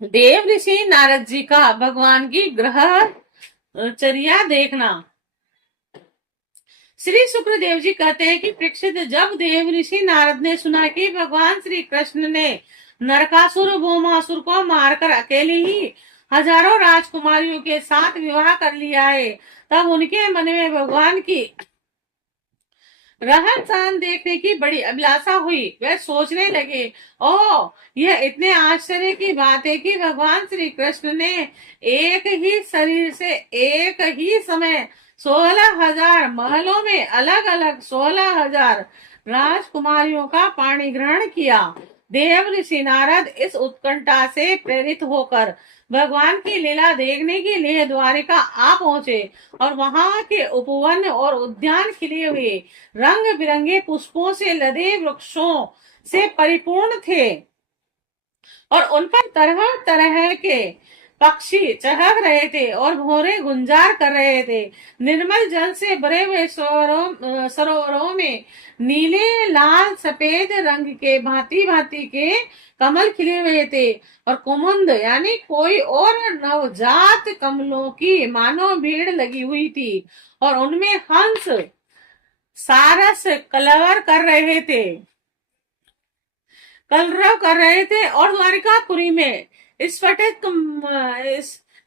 देव ऋषि नारद जी का भगवान की ग्रहचर्या देखना। श्री सुखदेव जी कहते हैं कि परीक्षित, जब देव ऋषि नारद ने सुना कि भगवान श्री कृष्ण ने नरकासुर भौमासुर को मारकर अकेले ही हजारों राजकुमारियों के साथ विवाह कर लिया है, तब उनके मन में भगवान की रहन सहन देखने की बड़ी अभिलाषा हुई। वे सोचने लगे, ओ यह इतने आश्चर्य की बात है कि भगवान श्री कृष्ण ने एक ही शरीर से एक ही समय 16,000 महलों में अलग अलग 16,000 राजकुमारियों का पाणी ग्रहण किया। देव ऋषि नारद इस उत्कंठा से प्रेरित होकर भगवान की लीला देखने के लिए द्वारिका आ पहुंचे और वहां के उपवन और उद्यान खिले हुए रंग बिरंगे पुष्पों से लदे वृक्षों से परिपूर्ण थे और उन पर तरह तरह के पक्षी चहक रहे थे और भौरे गुंजार कर रहे थे। निर्मल जल से भरे हुए सरोवरों में नीले लाल सफेद रंग के भांति भांति के कमल खिले हुए थे और कुमुद यानी कोई और नवजात कमलों की मानो भीड़ लगी हुई थी और उनमें हंस सारस कलरव कर रहे थे और द्वारिकापुरी में स्फटिक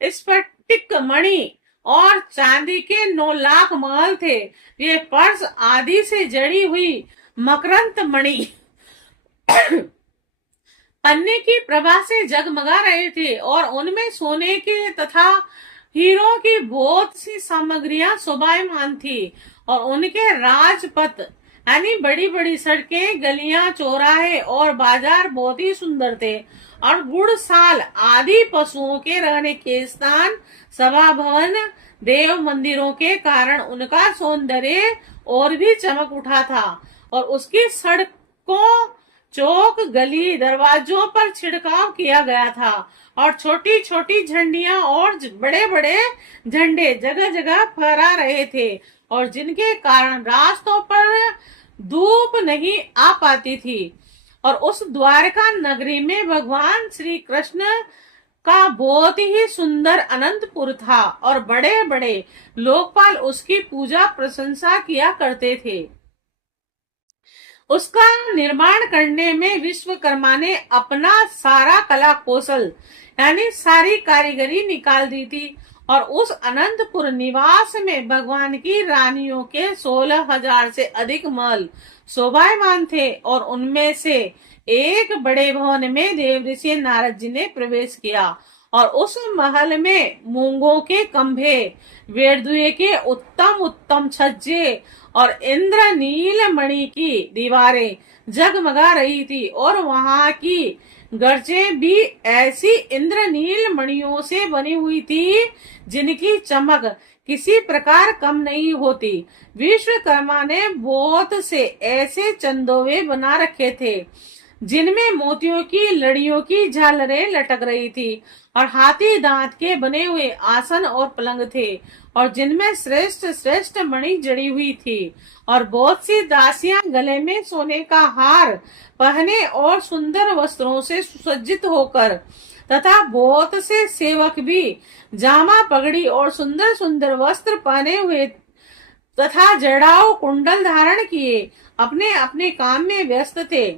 स्फटिक मणि और चांदी के 9 लाख महल थे। ये पर्स आदि से जड़ी हुई मकरंद मणि पन्ने की प्रभा से जगमगा रहे थे और उनमें सोने के तथा हीरों की बहुत सी सामग्रियां शोभायमान थी और उनके राजपथ यानी बड़ी बड़ी सड़कें, गलियां, चौराहे और बाजार बहुत ही सुंदर थे और गुड़साल आदि पशुओं के रहने के स्थान, सभा भवन, देव मंदिरों के कारण उनका सौंदर्य और भी चमक उठा था और उसकी सड़कों, चौक, गली, दरवाजों पर छिड़काव किया गया था और छोटी छोटी झंडियां और बड़े बड़े झंडे जगह जगह फहरा रहे थे और जिनके कारण रास्तों पर धूप नहीं आ पाती थी। और उस द्वारका नगरी में भगवान श्री कृष्ण का बहुत ही सुंदर अनंतपुर था और बड़े बड़े लोकपाल उसकी पूजा प्रशंसा किया करते थे। उसका निर्माण करने में विश्वकर्मा ने अपना सारा कला कौशल यानी सारी कारीगरी निकाल दी थी और उस अनंतपुर निवास में भगवान की रानियों के 16,000 से अधिक महल शोभायमान थे और उनमें से एक बड़े भवन में देव ऋषि नारद जी ने प्रवेश किया और उस महल में मूंगों के खंभे, वेदुए के उत्तम उत्तम छज्जे और इंद्रनील मणि की दीवारें जगमगा रही थी और वहां की गर्जें भी ऐसी इंद्रनील मणियों से बनी हुई थी जिनकी चमक किसी प्रकार कम नहीं होती। विश्वकर्मा ने बहुत से ऐसे चंदोवे बना रखे थे जिनमें मोतियों की लड़ियों की झालरें लटक रही थी और हाथी दांत के बने हुए आसन और पलंग थे और जिनमें श्रेष्ठ श्रेष्ठ मणि जड़ी हुई थी और बहुत सी दासियां गले में सोने का हार पहने और सुंदर वस्त्रों से सुसज्जित होकर तथा बहुत से सेवक भी जामा, पगड़ी और सुंदर सुंदर वस्त्र पहने हुए तथा जड़ाऊ कुंडल धारण किए अपने अपने काम में व्यस्त थे।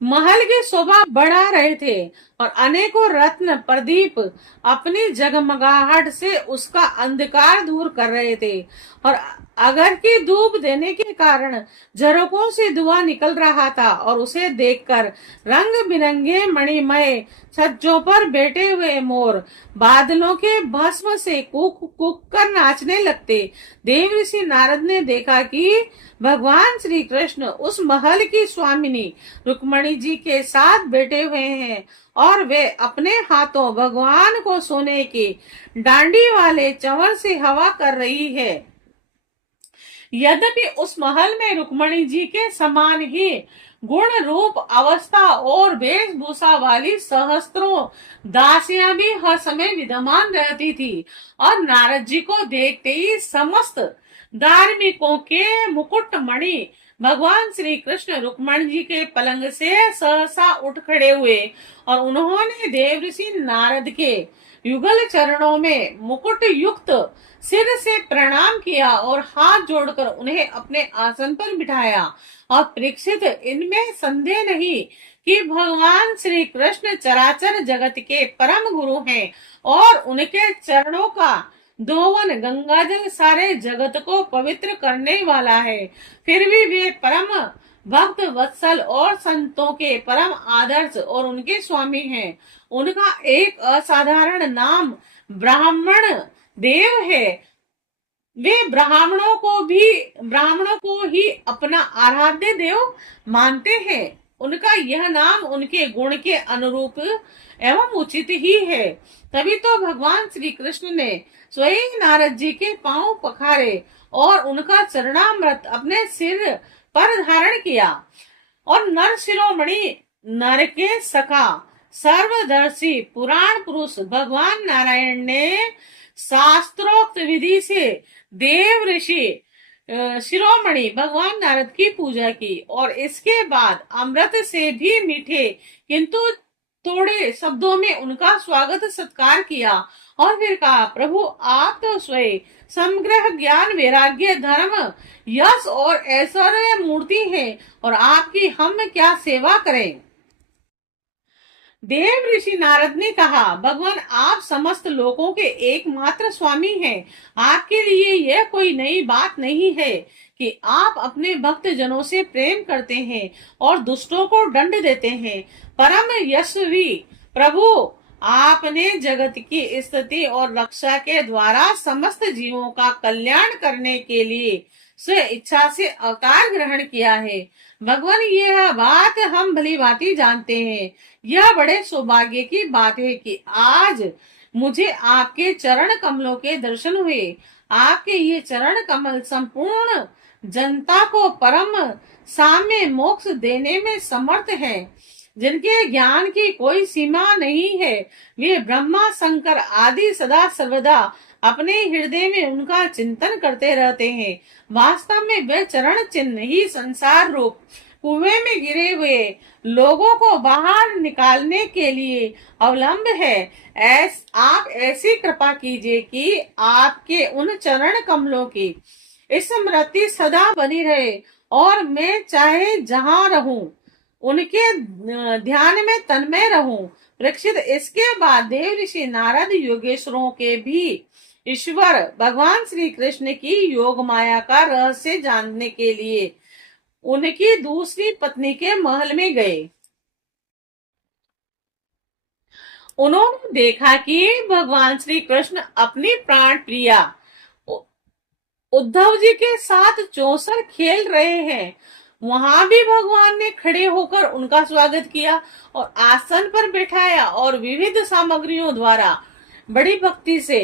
महल की शोभा बढ़ा रहे थे और अनेकों रत्न प्रदीप अपनी जगमगाहट से उसका अंधकार दूर कर रहे थे और अगर की धूप देने के कारण झरोकों से धुआं निकल रहा था और उसे देखकर रंग बिरंगे मणिमय छज्जों पर बैठे हुए मोर बादलों के भस्म से कुक कुक कर नाचने लगते। देव ऋषि नारद ने देखा कि भगवान श्री कृष्ण उस महल की स्वामिनी रुक्मणी जी के साथ बैठे हुए हैं और वे अपने हाथों भगवान को सोने की डांडी वाले चंवर से हवा कर रही है। यद्यपि उस महल में रुक्मणी जी के समान ही गुण, रूप, अवस्था और वेशभूषा वाली सहस्त्रों दासियां भी हर समय विद्यमान रहती थी और नारद जी को देखते ही समस्त धार्मिकों के मुकुट मणि भगवान श्री कृष्ण रुक्मणी जी के पलंग से सहसा उठ खड़े हुए और उन्होंने देव ऋषि नारद के युगल चरणों में मुकुट युक्त सिर से प्रणाम किया और हाथ जोड़कर उन्हें अपने आसन पर बिठाया। और परीक्षित, इनमें संदेह नहीं कि भगवान श्री कृष्ण चराचर जगत के परम गुरु हैं और उनके चरणों का दोवन गंगाजल सारे जगत को पवित्र करने वाला है। फिर भी वे परम भक्त वत्सल और संतों के परम आदर्श और उनके स्वामी हैं। उनका एक असाधारण नाम ब्राह्मण देव है। वे ब्राह्मणों को ही अपना आराध्य देव मानते हैं। उनका यह नाम उनके गुण के अनुरूप एवं उचित ही है। तभी तो भगवान श्री कृष्ण ने स्वयं नारद जी के पांव पखारे और उनका चरणामृत अपने सिर पर धारण किया। और नर शिरोमणि, नर के सखा, सर्वदर्शी पुराण पुरुष भगवान नारायण ने शास्त्रोक्त विधि से देव ऋषि शिरोमणि भगवान नारद की पूजा की और इसके बाद अमृत से भी मीठे किंतु थोड़े शब्दों में उनका स्वागत सत्कार किया और फिर कहा, प्रभु आप तो स्वयं समग्र ज्ञान वैराग्य धर्म यश और ऐश्वर्य मूर्ति है और आपकी हम क्या सेवा करें। देव ऋषि नारद ने कहा, भगवान आप समस्त लोगों के एकमात्र स्वामी हैं। आपके लिए यह कोई नई बात नहीं है कि आप अपने भक्त जनों से प्रेम करते हैं और दुष्टों को दंड देते हैं। परम यशस्वी प्रभु, आपने जगत की स्थिति और रक्षा के द्वारा समस्त जीवों का कल्याण करने के लिए स्व इच्छा से अवतार ग्रहण किया है। भगवान, यह बात हम भली भांति जानते हैं। यह बड़े सौभाग्य की बात है कि आज मुझे आपके चरण कमलों के दर्शन हुए। आपके ये चरण कमल संपूर्ण जनता को परम साम्य मोक्ष देने में समर्थ हैं। जिनके ज्ञान की कोई सीमा नहीं है, वे ब्रह्मा शंकर आदि सदा सर्वदा अपने हृदय में उनका चिंतन करते रहते हैं। वास्तव में वे चरण चिन्ह ही संसार रूप कुएं में गिरे हुए लोगों को बाहर निकालने के लिए अवलंब है। आप ऐसी कृपा कीजिए कि आपके उन चरण कमलों की स्मृति सदा बनी रहे और मैं चाहे जहां रहूं उनके ध्यान में तन्मय रहूं। परीक्षित, इसके बाद देव ऋषि नारद योगेश्वरों के भी ईश्वर भगवान श्री कृष्ण की योग माया का रहस्य जानने के लिए उनकी दूसरी पत्नी के महल में गए। उन्होंने देखा कि भगवान श्री कृष्ण अपनी प्राण प्रिया उद्धव जी के साथ चौसर खेल रहे हैं। वहां भी भगवान ने खड़े होकर उनका स्वागत किया और आसन पर बैठाया और विविध सामग्रियों द्वारा बड़ी भक्ति से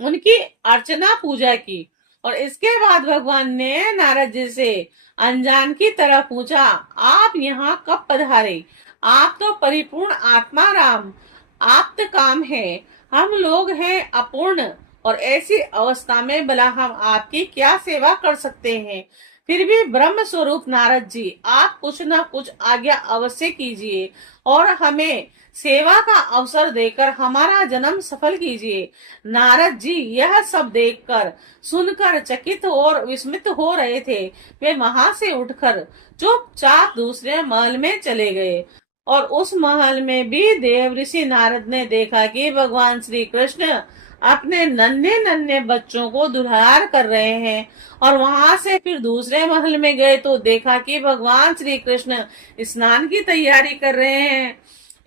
उनकी अर्चना पूजा की। और इसके बाद भगवान ने नारद जी से अनजान की तरह पूछा, आप यहाँ कब पधारे? आप तो परिपूर्ण आत्मा राम आप्त काम है, हम लोग हैं अपूर्ण और ऐसी अवस्था में भला हम आपकी क्या सेवा कर सकते हैं। फिर भी ब्रह्म स्वरूप नारद जी, आप कुछ न कुछ आज्ञा अवश्य कीजिए और हमें सेवा का अवसर देकर हमारा जन्म सफल कीजिए। नारद जी यह सब देखकर सुनकर चकित और विस्मित हो रहे थे। वे वहां से उठकर चुपचाप दूसरे महल में चले गए और उस महल में भी देव ऋषि नारद ने देखा कि भगवान श्री कृष्ण अपने नन्हे नन्हे बच्चों को दुलार कर रहे हैं। और वहां से फिर दूसरे महल में गए तो देखा कि भगवान श्री कृष्ण स्नान की तैयारी कर रहे हैं।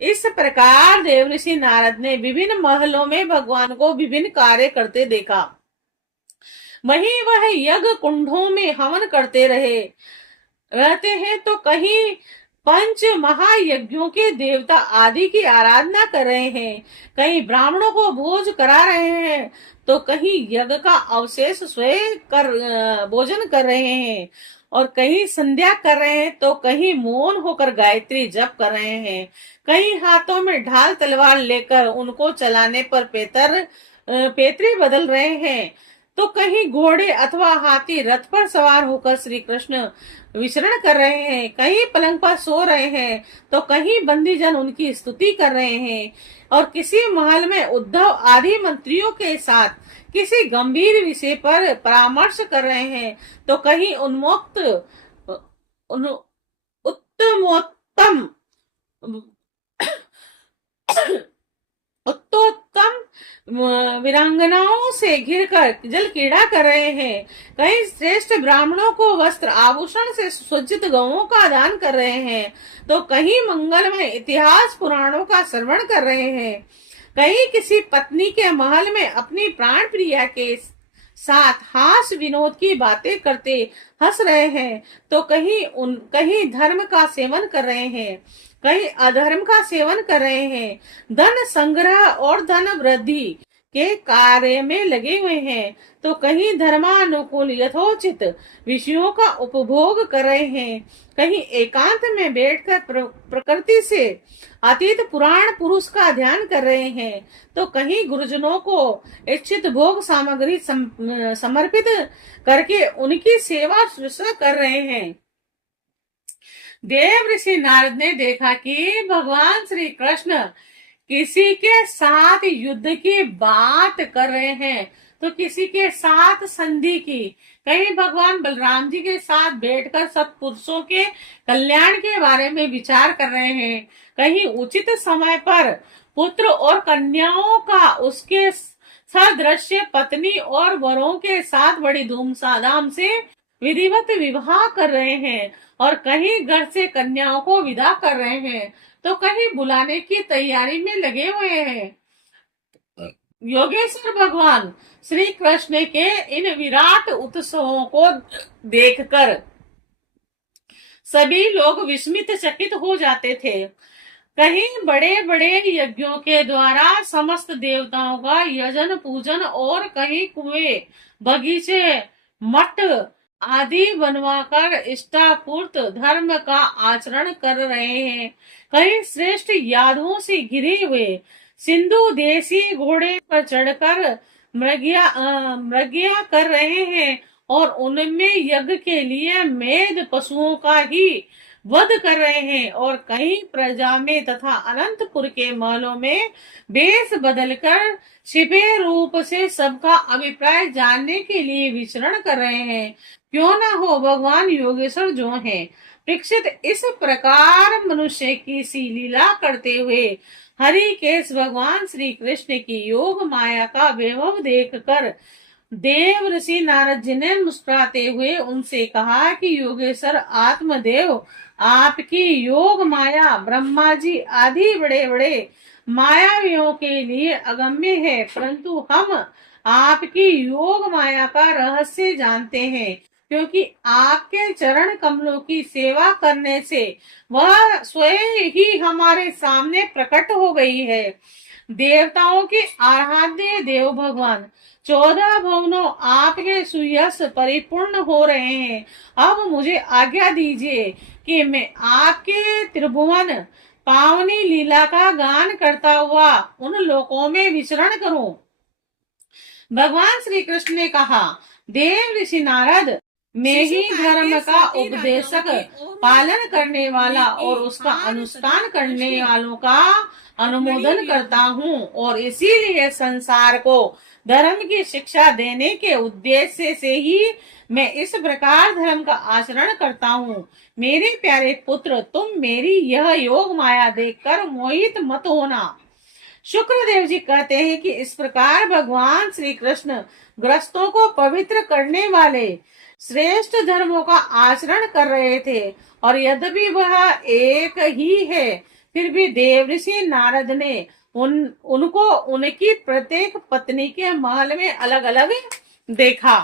इस प्रकार देव ऋषि नारद ने विभिन्न महलों में भगवान को विभिन्न कार्य करते देखा। वहीं वह यज्ञ कुंडों में हवन करते रहते हैं तो कहीं पंच महायज्ञों के देवता आदि की आराधना कर रहे हैं, कहीं ब्राह्मणों को भोज करा रहे हैं तो कहीं यज्ञ का अवशेष स्वयं भोजन कर रहे हैं और कहीं संध्या कर रहे हैं तो कहीं मौन होकर गायत्री जप कर रहे हैं, कहीं हाथों में ढाल तलवार लेकर उनको चलाने पर पेतरी बदल रहे हैं। तो कहीं घोड़े अथवा हाथी रथ पर सवार होकर श्री कृष्ण विचरण कर रहे हैं, कहीं पलंग पर सो रहे हैं, तो कहीं बंदीजन उनकी स्तुति कर रहे हैं, और किसी महल में उद्धव आदि मंत्रियों के साथ किसी गंभीर विषय पर परामर्श कर रहे हैं, तो कहीं उन्मोक्त उत्तमोत्तम उत्तोत्तम वीरांगनाओं से घिरकर जल क्रीड़ा कर रहे हैं, कहीं श्रेष्ठ ब्राह्मणों को वस्त्र आभूषण से सुसज्जित गौओं का दान कर रहे हैं, तो कहीं मंगलमय इतिहास पुराणों का श्रवण कर रहे हैं, कहीं किसी पत्नी के महल में अपनी प्राण प्रिया के साथ हास विनोद की बातें करते हंस रहे हैं, तो कहीं धर्म का सेवन कर रहे हैं, कहीं अधर्म का सेवन कर रहे हैं, धन संग्रह और धन वृद्धि के कार्य में लगे हुए हैं, तो कहीं धर्मानुकूल यथोचित विषयों का उपभोग कर रहे हैं, कहीं एकांत में बैठकर प्रकृति से अतीत पुराण पुरुष का ध्यान कर रहे हैं, तो कहीं गुरुजनों को इच्छित भोग सामग्री समर्पित करके उनकी सेवा शुश्रूषा कर रहे हैं। देव ऋषि नारद ने देखा कि भगवान श्री कृष्ण किसी के साथ युद्ध की बात कर रहे हैं, तो किसी के साथ संधि की, कहीं भगवान बलराम जी के साथ बैठकर सत्पुरुषों के कल्याण के बारे में विचार कर रहे हैं, कहीं उचित समय पर पुत्र और कन्याओं का उसके सदृश्य पत्नी और वरों के साथ बड़ी धूमधाम से विधिवत विवाह कर रहे हैं, और कहीं घर से कन्याओं को विदा कर रहे हैं, तो कहीं बुलाने की तैयारी में लगे हुए हैं। योगेश्वर भगवान श्री कृष्ण के इन विराट उत्सवों को देखकर सभी लोग विस्मित चकित हो जाते थे। कहीं बड़े बड़े यज्ञों के द्वारा समस्त देवताओं का यजन पूजन, और कहीं कुएं, बगीचे, मठ आदि बनवाकर इष्टापूर्त धर्म का आचरण कर रहे हैं, कहीं श्रेष्ठ यादवों से घिरे हुए सिंधु देशी घोड़े पर चढ़कर मृग्या कर रहे हैं, और उनमें यज्ञ के लिए मेद पशुओं का ही वध कर रहे हैं, और कहीं प्रजा में तथा अनंतपुर के महलों में वेश बदलकर छिपे रूप से सबका अभिप्राय जानने के लिए विचरण कर रहे हैं। क्यों ना हो भगवान योगेश्वर जो हैं। परीक्षित इस प्रकार मनुष्य की सी लीला करते हुए हरि केश भगवान श्री कृष्ण की योग माया का वैभव देखकर देव ऋषि नारद जी ने मुस्कुराते हुए उनसे कहा कि योगेश्वर आत्मदेव आपकी योग माया ब्रह्मा जी आदि बड़े बड़े मायावियों के लिए अगम्य है, परंतु हम आपकी योग माया का रहस्य जानते हैं, क्योंकि आपके चरण कमलों की सेवा करने से वह स्वयं ही हमारे सामने प्रकट हो गई है। देवताओं के आराध्य देव भगवान 14 भवनों आपके सुयश परिपूर्ण हो रहे हैं। अब मुझे आज्ञा दीजिए कि मैं आपके त्रिभुवन पावनी लीला का गान करता हुआ उन लोकों में विचरण करूं। भगवान श्री कृष्ण ने कहा, देव ऋषि नारद, मैं ही धर्म का उपदेशक, पालन करने वाला और उसका अनुष्ठान करने वालों का अनुमोदन करता हूँ, और इसीलिए संसार को धर्म की शिक्षा देने के उद्देश्य से ही मैं इस प्रकार धर्म का आचरण करता हूँ। मेरे प्यारे पुत्र, तुम मेरी यह योग माया देखकर मोहित मत होना। शुक्रदेव जी कहते हैं कि इस प्रकार भगवान श्री कृष्ण ग्रस्तों को पवित्र करने वाले श्रेष्ठ धर्मों का आचरण कर रहे थे, और यद्यपि वह एक ही है, फिर भी देव ऋषि नारद ने उनको उनकी प्रत्येक पत्नी के महल में अलग अलग देखा।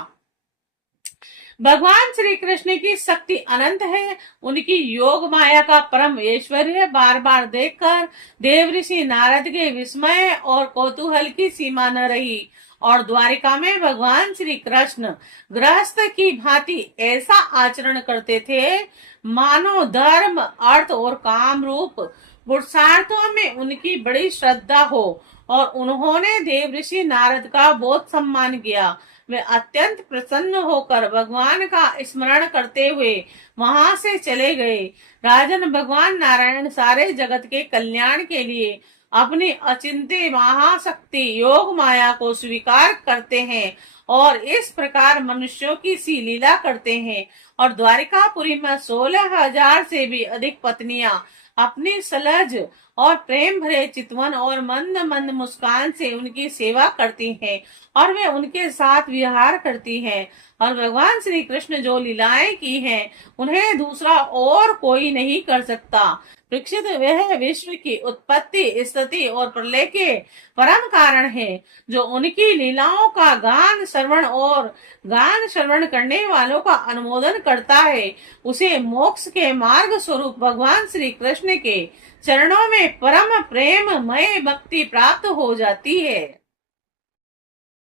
भगवान श्री कृष्ण की शक्ति अनंत है, उनकी योग माया का परम ऐश्वर्य बार बार देखकर देव ऋषि नारद के विस्मय और कौतूहल की सीमा न रही, और द्वारिका में भगवान श्री कृष्ण गृहस्थ की भांति ऐसा आचरण करते थे मानो धर्म, अर्थ और काम रूप पुरुषार्थों में उनकी बड़ी श्रद्धा हो, और उन्होंने देव ऋषि नारद का बहुत सम्मान किया। वे अत्यंत प्रसन्न होकर भगवान का स्मरण करते हुए वहां से चले गए। राजन, भगवान नारायण सारे जगत के कल्याण के लिए अपनी अचिंत्य महाशक्ति योग माया को स्वीकार करते हैं और इस प्रकार मनुष्यों की सी लीला करते हैं। और द्वारिकापुरी में 16,000 से भी अधिक पत्नियां अपनी सलज और प्रेम भरे चितवन और मंद मंद मुस्कान से उनकी सेवा करती हैं और वे उनके साथ विहार करती हैं। और भगवान श्री कृष्ण जो लीलाएं की हैं उन्हें दूसरा और कोई नहीं कर सकता। परीक्षित, वह विश्व की उत्पत्ति, स्थिति और प्रलय के परम कारण है, जो उनकी लीलाओं का गान श्रवण करने वालों का अनुमोदन करता है, उसे मोक्ष के मार्ग स्वरूप भगवान श्री कृष्ण के चरणों में परम प्रेममय भक्ति प्राप्त हो जाती है।